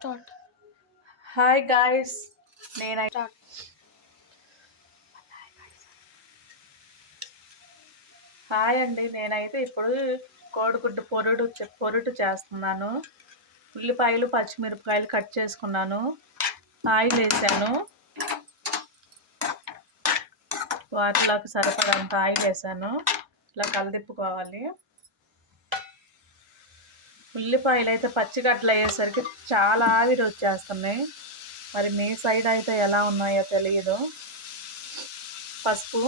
Start hi guys నేనైతే start hi అండి. నేనైతే ఇప్పుడు కోడిగుడ్డు పొరుడు పొరుటు చేస్తున్నాను. ఉల్లిపాయలు పచ్చిమిరపకాయలు కట్ చేసుకున్నాను. ఆయిల్ వేసాను. వాటిలోకి సరిపడంత ఆయిల్ వేసాను. ఇలా కలదిప్పుకోవాలి. ఉల్లిపాయలు అయితే పచ్చిగడ్డలు అయ్యేసరికి చాలా ఆవిరి వచ్చేస్తున్నాయి మరి మీ సైడ్ అయితే ఎలా ఉన్నాయో తెలియదు పసుపు.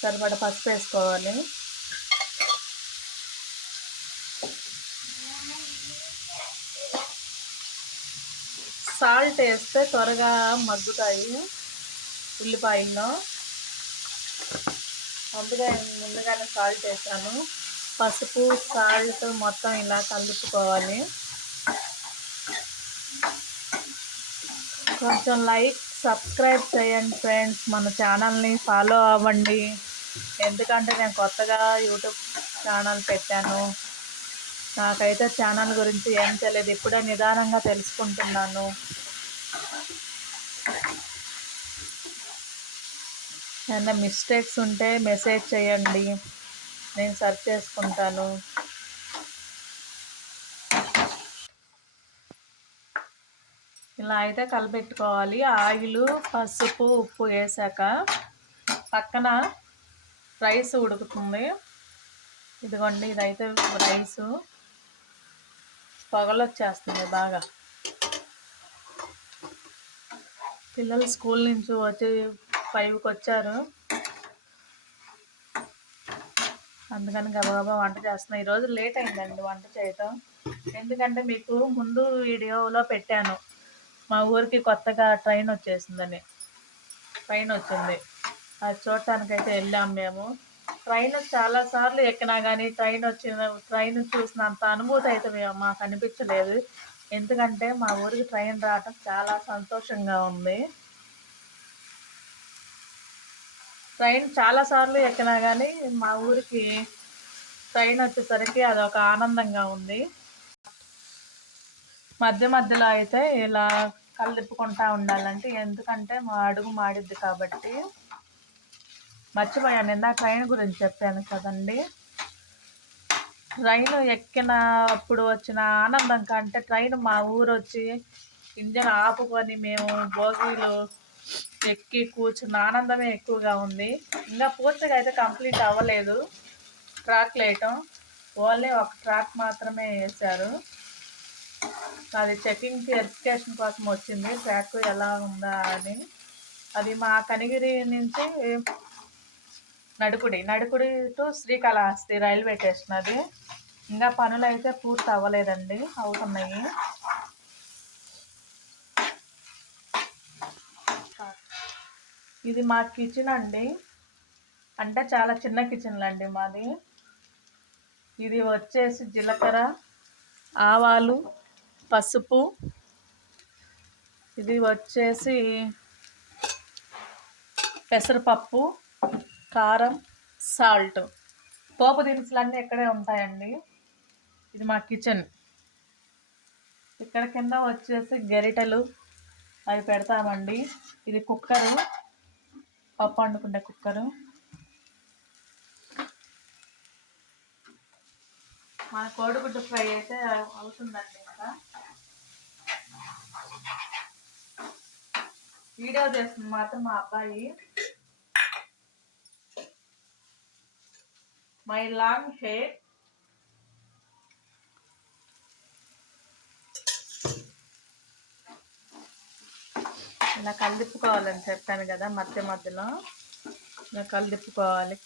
సరిపడ పసుపు వేసుకోవాలి సాల్ట్ వేస్తే త్వరగా మగ్గుతాయి ఉల్లిపాయల్లో. అందుకే ముందుగానే సాల్ట్ వేసాను. పసుపు సాల్ట్ మొత్తం ఇలా కలుపుకోవాలి. కొంచెం లైక్ సబ్స్క్రైబ్ చేయండి ఫ్రెండ్స్. మన ఛానల్ని ఫాలో అవ్వండి. ఎందుకంటే నేను కొత్తగా యూట్యూబ్ ఛానల్ పెట్టాను. నాకైతే ఛానల్ గురించి ఏం తెలియదు. ఇప్పుడే నిదానంగా తెలుసుకుంటున్నాను. ఏమైనా మిస్టేక్స్ ఉంటే మెసేజ్ చేయండి. నేను సర్వ్ చేసుకుంటాను. ఇలా అయితే కలిపెట్టుకోవాలి. ఆయిల్ పసుపు ఉప్పు వేసాక పక్కన రైస్ ఉడుకుతుంది. ఇదిగోండి ఇదైతే రైసు. పొగలు వచ్చేస్తుంది బాగా. పిల్లలు స్కూల్ నుంచి వచ్చి ఫైవ్కి వచ్చారు. అందుకని గబగబా వంట చేస్తున్నాను ఈరోజు లేట్ అయిందండి వంట చేయటం. ఎందుకంటే మీకు ముందు వీడియోలో పెట్టాను. మా ఊరికి కొత్తగా ట్రైన్ వచ్చేసిందని. ట్రైన్ వచ్చింది. అది చూడటానికైతే వెళ్ళాం మేము. ట్రైన్ చాలాసార్లు ఎక్కినా కానీ ట్రైన్ వచ్చిన ట్రైన్ చూసినంత అనుభూతి అయితే మేము మాకు అనిపించలేదు. ఎందుకంటే మా ఊరికి ట్రైన్ రావటం చాలా సంతోషంగా ఉంది. ట్రైన్ చాలాసార్లు ఎక్కినా కానీ మా ఊరికి ట్రైన్ వచ్చేసరికి అదొక ఆనందంగా ఉంది. మధ్య మధ్యలో అయితే ఇలా కళ్ళిప్పుకుంటా ఉండాలంటే ఎందుకంటే మా అడుగు మాడిద్ది కాబట్టి. మర్చిపోయాను ఇందా ట్రైన్ గురించి చెప్పాను కదండి. ట్రైన్ ఎక్కిన అప్పుడు వచ్చిన ఆనందం కంటే ట్రైన్ మా ఊరు వచ్చి ఇంజన్ ఆపుకొని మేము భోగిలు ఎక్కి కూర్చున్న ఆనందమే ఎక్కువగా ఉంది. ఇంకా పూర్తిగా అయితే కంప్లీట్ అవ్వలేదు. ట్రాక్ వేయటం ఓన్లీ ఒక ట్రాక్ మాత్రమే వేశారు. అది చెకింగ్ వెరిఫికేషన్ కోసం వచ్చింది. ట్రాక్ ఎలా ఉందా అని. అది మా కనిగిరి నుంచి Nadikudi Nadikudi to Srikalahasti railway station అది. ఇంకా పనులు అయితే పూర్తి అవ్వలేదండి. అవుతున్నాయి. ఇది మా కిచెన్ అండి. అంటే చాలా చిన్న కిచెన్లు అండి మాది. ఇది వచ్చేసి జీలకర్ర ఆవాలు పసుపు. ఇది వచ్చేసి పెసరపప్పు కారం సాల్ట్ పోపు దినుసులు అన్నీ ఇక్కడే ఉంటాయండి. ఇది మా కిచెన్ ఇక్కడ కింద వచ్చేసి గరిటెలు అవి పెడతామండి. ఇది కుక్కరు. పప్పు వండుకుంటే కుక్కరు. మన కోడిగుడ్డు ఫ్రై అయితే అవుతుందండి ఇంకా. వీడియో చేస్తుంది మాత్రం మా అబ్బాయి. మై లాంగ్ హెయిర్ ఇలా కలిదిప్పుకోవాలని చెప్పాను కదా మధ్య మధ్యలో. ఇలా కలిదిప్పుకోవాలి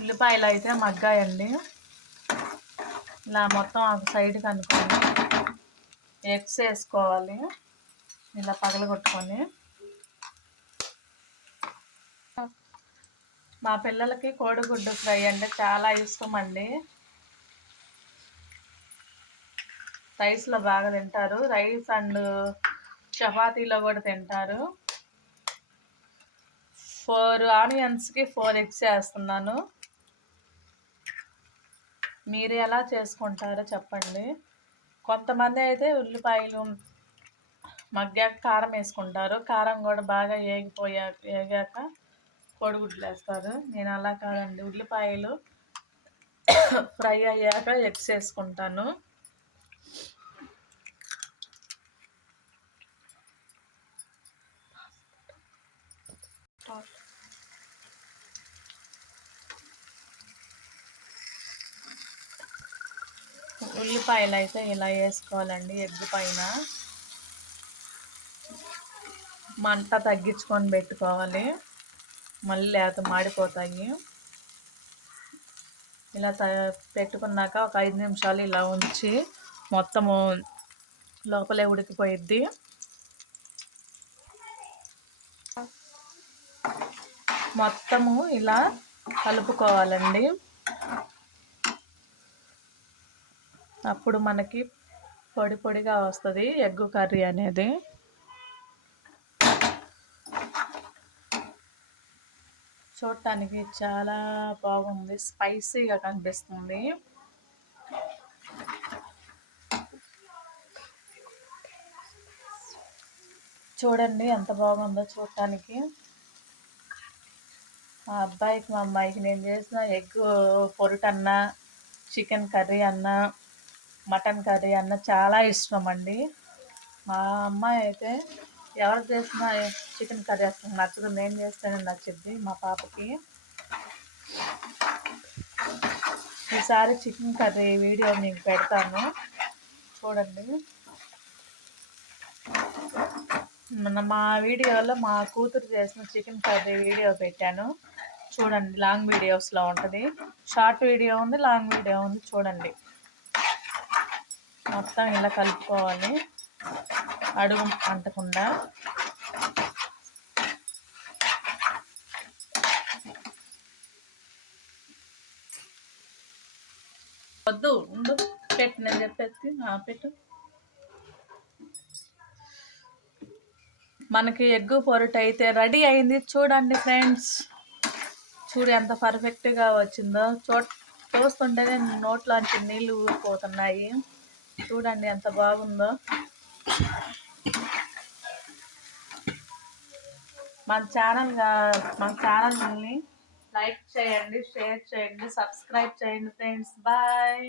ఉల్లిపాయలు అయితే మగ్గాయండి. ఇలా మొత్తం ఒక సైడ్కి అనుకోండి ఎగ్స్ వేసుకోవాలి. ఇలా పగలగొట్టుకొని. మా పిల్లలకి కోడిగుడ్డు ఫ్రై అంటే చాలా ఇష్టం అండి రైస్లో బాగా తింటారు. రైస్ అండ్ చపాతీలో కూడా తింటారు. ఫోర్ ఆనియన్స్కి ఫోర్ ఎగ్స్ వేస్తున్నాను. మీరు ఎలా చేసుకుంటారో చెప్పండి. కొంతమంది అయితే ఉల్లిపాయలు మగ్గాక కారం వేసుకుంటారు. కారం కూడా బాగా ఏగిపోయా ఏగాక కోడిగుడ్లు వేస్తారు నేను అలా కాదండి. ఉల్లిపాయలు ఫ్రై అయ్యాక ఎగ్స్ వేసుకుంటాను. ఉల్లిపాయలు అయితే ఇలా వేసుకోవాలండి ఎగ్ పైన. మంట తగ్గించుకొని పెట్టుకోవాలి. మళ్ళీ లేత మాడిపోతాయి. ఇలా పెట్టుకున్నాక ఒక ఐదు నిమిషాలు ఇలా ఉంచి మొత్తము లోపలే ఉడికిపోయిద్ది. మొత్తము ఇలా కలుపుకోవాలండి. అప్పుడు మనకి పొడి పొడిగా వస్తుంది ఎగ్గు కర్రీ అనేది. చూడటానికి చాలా బాగుంది. స్పైసీగా కనిపిస్తుంది. చూడండి ఎంత బాగుందో చూడటానికి. మా అబ్బాయికి మా అమ్మాయికి నేను చేసిన ఎగ్ పొరుటన్నా చికెన్ కర్రీ అన్నా మటన్ కర్రీ అన్నా చాలా ఇష్టం అండి. మా అమ్మాయి అయితే ఎవరు చేసిన చికెన్ కర్రీ అసలు నచ్చదు. నేను చేస్తేనే నచ్చింది మా పాపకి. ఈసారి చికెన్ కర్రీ వీడియో మీకు పెడతాను. చూడండి. మన మా వీడియోలో మా కూతురు చేసిన చికెన్ కర్రీ వీడియో పెట్టాను. చూడండి లాంగ్ వీడియోస్లో ఉంటుంది. షార్ట్ వీడియో ఉంది లాంగ్ వీడియో ఉంది. చూడండి. మొత్తం ఇలా కలుపుకోవాలి. అడుగు అంటకుండా. వద్దు ఉండు. పెట్టు నేను చెప్పేసి పెట్టు. మనకి ఎగ్గు పొరటు అయితే రెడీ అయింది. చూడండి ఫ్రెండ్స్. చూడు ఎంత పర్ఫెక్ట్గా వచ్చిందో. చూ చూస్తుంటేనే నోట్లోంచి నీళ్ళు ఊరిపోతున్నాయి. చూడండి ఎంత బాగుందో. మన ఛానల్ మన ఛానల్ని లైక్ చేయండి షేర్ చేయండి సబ్స్క్రైబ్ చేయండి ఫ్రెండ్స్ బాయ్